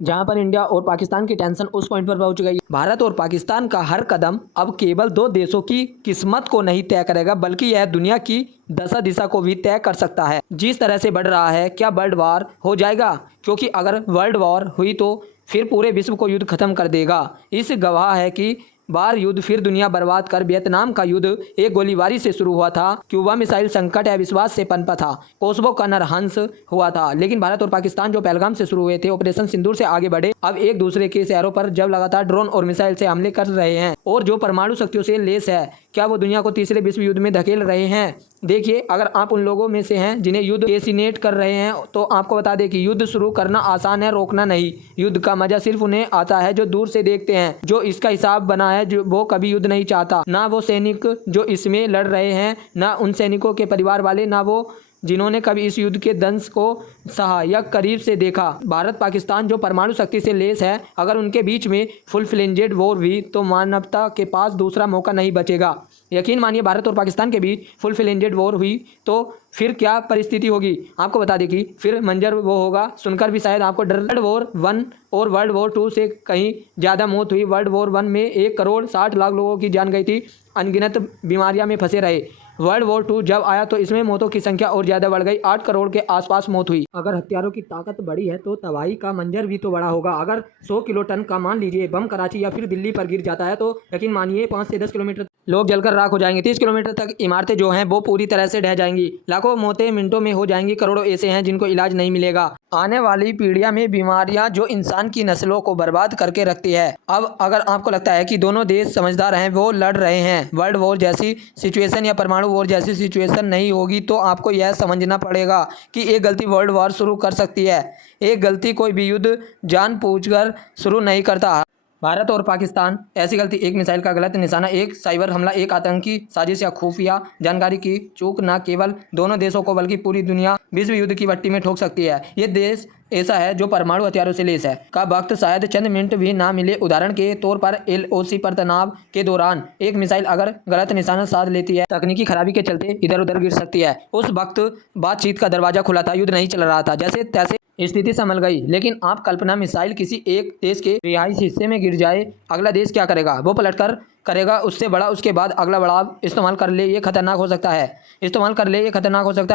जहां पर इंडिया और पाकिस्तान की टेंशन उस पॉइंट पर पहुंच गई। भारत और पाकिस्तान का हर कदम अब केवल दो देशों की किस्मत को नहीं तय करेगा, बल्कि यह दुनिया की दशा दिशा को भी तय कर सकता है। जिस तरह से बढ़ रहा है, क्या वर्ल्ड वॉर हो जाएगा? क्योंकि अगर वर्ल्ड वॉर हुई तो फिर पूरे विश्व को युद्ध खत्म कर देगा। इस गवाह है कि बार युद्ध फिर दुनिया बर्बाद कर। वियतनाम का युद्ध एक गोलीबारी से शुरू हुआ था, क्यूबा मिसाइल संकट या विश्वास से पनपा था, कोसोवो का नरहंस हुआ था। लेकिन भारत और पाकिस्तान जो पहलगाम से शुरू हुए थे, ऑपरेशन सिंदूर से आगे बढ़े, अब एक दूसरे के शहरों पर जब लगातार ड्रोन और मिसाइल से हमले कर रहे हैं और जो परमाणु शक्तियों से लेस है, क्या वो दुनिया को तीसरे विश्व युद्ध में धकेल रहे हैं? देखिए, अगर आप उन लोगों में से हैं जिन्हें युद्ध फेसिनेट कर रहे हैं, तो आपको बता दें कि युद्ध शुरू करना आसान है, रोकना नहीं। युद्ध का मजा सिर्फ उन्हें आता है जो दूर से देखते हैं। जो इसका हिसाब बना है, जो वो कभी युद्ध नहीं चाहता, ना वो सैनिक जो इसमें लड़ रहे हैं, ना उन सैनिकों के परिवार वाले, ना वो जिन्होंने कभी इस युद्ध के दंश को सहा या करीब से देखा। भारत पाकिस्तान जो परमाणु शक्ति से लेस है, अगर उनके बीच में फुल फ्लेंजेड वॉर हुई तो मानवता के पास दूसरा मौका नहीं बचेगा। यकीन मानिए, भारत और पाकिस्तान के बीच फुल फ्लेंजेड वॉर हुई तो फिर क्या परिस्थिति होगी? आपको बता दें कि फिर मंजर वो होगा, सुनकर भी शायद आपको डर। वर्ल्ड वॉर 1 और वर्ल्ड वॉर 2 से कहीं ज़्यादा मौत हुई। वर्ल्ड वॉर 1 में 1,60,00,000 लोगों की जान गई थी, अनगिनत बीमारियां में फंसे रहे। वर्ल्ड वॉर 2 जब आया तो इसमें मौतों की संख्या और ज़्यादा बढ़ गई, 8 करोड़ के आसपास मौत हुई। अगर हथियारों की ताकत बढ़ी है तो तबाही का मंजर भी तो बड़ा होगा। अगर 100 किलो टन का मान लीजिए बम कराची या फिर दिल्ली पर गिर जाता है तो यकीन मानिए 5 से 10 किलोमीटर लोग जलकर राख हो जाएंगे। 30 किलोमीटर तक इमारतें जो हैं वो पूरी तरह से ढह जाएंगी। लाखों मौतें मिनटों में हो जाएंगी। करोड़ों ऐसे हैं जिनको इलाज नहीं मिलेगा। आने वाली पीढ़ियों में बीमारियां जो इंसान की नस्लों को बर्बाद करके रखती है। अब अगर आपको लगता है कि दोनों देश समझदार हैं, वो लड़ रहे हैं, वर्ल्ड वॉर जैसी सिचुएशन या परमाणु वॉर जैसी सिचुएशन नहीं होगी, तो आपको यह समझना पड़ेगा कि एक गलती वर्ल्ड वॉर शुरू कर सकती है। एक गलती कोई भी युद्ध जानबूझकर शुरू नहीं करता। भारत और पाकिस्तान ऐसी गलती, एक मिसाइल का गलत निशाना, एक साइबर हमला, एक आतंकी साजिश या खुफिया जानकारी की चूक न केवल दोनों देशों को बल्कि पूरी दुनिया विश्व युद्ध की भट्टी में ठोक सकती है। ये देश ऐसा है जो परमाणु हथियारों से लेस है। का वक्त शायद चंद मिनट भी ना मिले। उदाहरण के तौर पर LOC पर तनाव के दौरान एक मिसाइल अगर गलत निशाना साध लेती है, तकनीकी खराबी के चलते इधर उधर गिर सकती है। उस वक्त बातचीत का दरवाजा खुला था, युद्ध नहीं चल रहा था। जैसे तैसे स्थिति संभल गई। लेकिन आप कल्पना, मिसाइल किसी एक देश के रिहायशी हिस्से में गिर जाए, अगला देश क्या करेगा? वो पलटकर करेगा उससे बड़ा, उसके बाद अगला बढ़ाव इस्तेमाल कर ले। ये खतरनाक हो सकता है।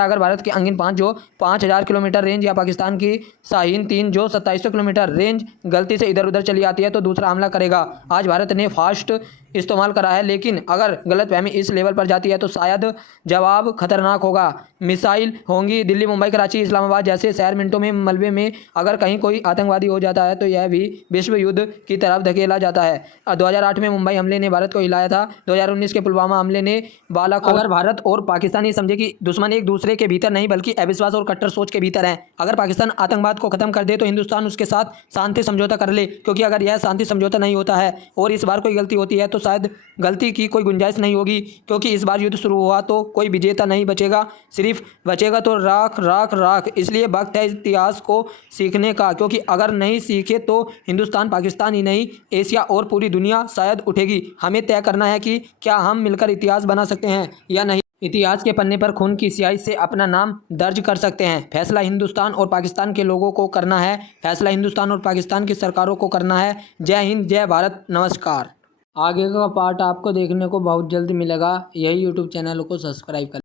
अगर भारत की अंगिन 5 जो 5000 किलोमीटर रेंज या पाकिस्तान की शाहीन 3 जो 2700 किलोमीटर रेंज गलती से इधर उधर चली आती है तो दूसरा हमला करेगा। आज भारत ने फास्ट इस्तेमाल करा है, लेकिन अगर गलतफहमी इस लेवल पर जाती है तो शायद जवाब खतरनाक होगा। मिसाइल होंगी दिल्ली, मुंबई, कराची, इस्लामाबाद जैसे शहर मिनटों में मलबे में। अगर कहीं कोई आतंकवादी हो जाता है तो यह भी विश्व युद्ध की तरफ धकेला जाता है। 2008 में मुंबई हमले ने भारत को हिलाया था। 2019 के पुलवामा हमले ने बालाकोट। अगर भारत और पाकिस्तान ये समझे कि दुश्मन एक दूसरे के भीतर नहीं बल्कि अविश्वास और कट्टर सोच के भीतर है। अगर पाकिस्तान आतंकवाद को खत्म कर दे तो हिंदुस्तान उसके साथ शांति समझौता कर ले, क्योंकि अगर यह शांति समझौता नहीं होता है और इस बार कोई गलती होती है तो शायद गलती की कोई गुंजाइश नहीं होगी, क्योंकि इस बार युद्ध शुरू हुआ तो कोई विजेता नहीं बचेगा, सिर्फ बचेगा तो राख राख राख। इसलिए वक्त है इतिहास को सीखने का, क्योंकि अगर नहीं सीखे तो हिंदुस्तान पाकिस्तान ही नहीं, एशिया और पूरी दुनिया शायद उठेगी। हमें तय करना है कि क्या हम मिलकर इतिहास बना सकते हैं या नहीं। इतिहास के पन्ने पर खून की स्याही से अपना नाम दर्ज कर सकते हैं। फैसला हिंदुस्तान और पाकिस्तान के लोगों को करना है। फैसला हिंदुस्तान और पाकिस्तान की सरकारों को करना है। जय हिंद, जय भारत, नमस्कार। आगे का पार्ट आपको देखने को बहुत जल्द मिलेगा। यही यूट्यूब चैनल को सब्सक्राइब करें।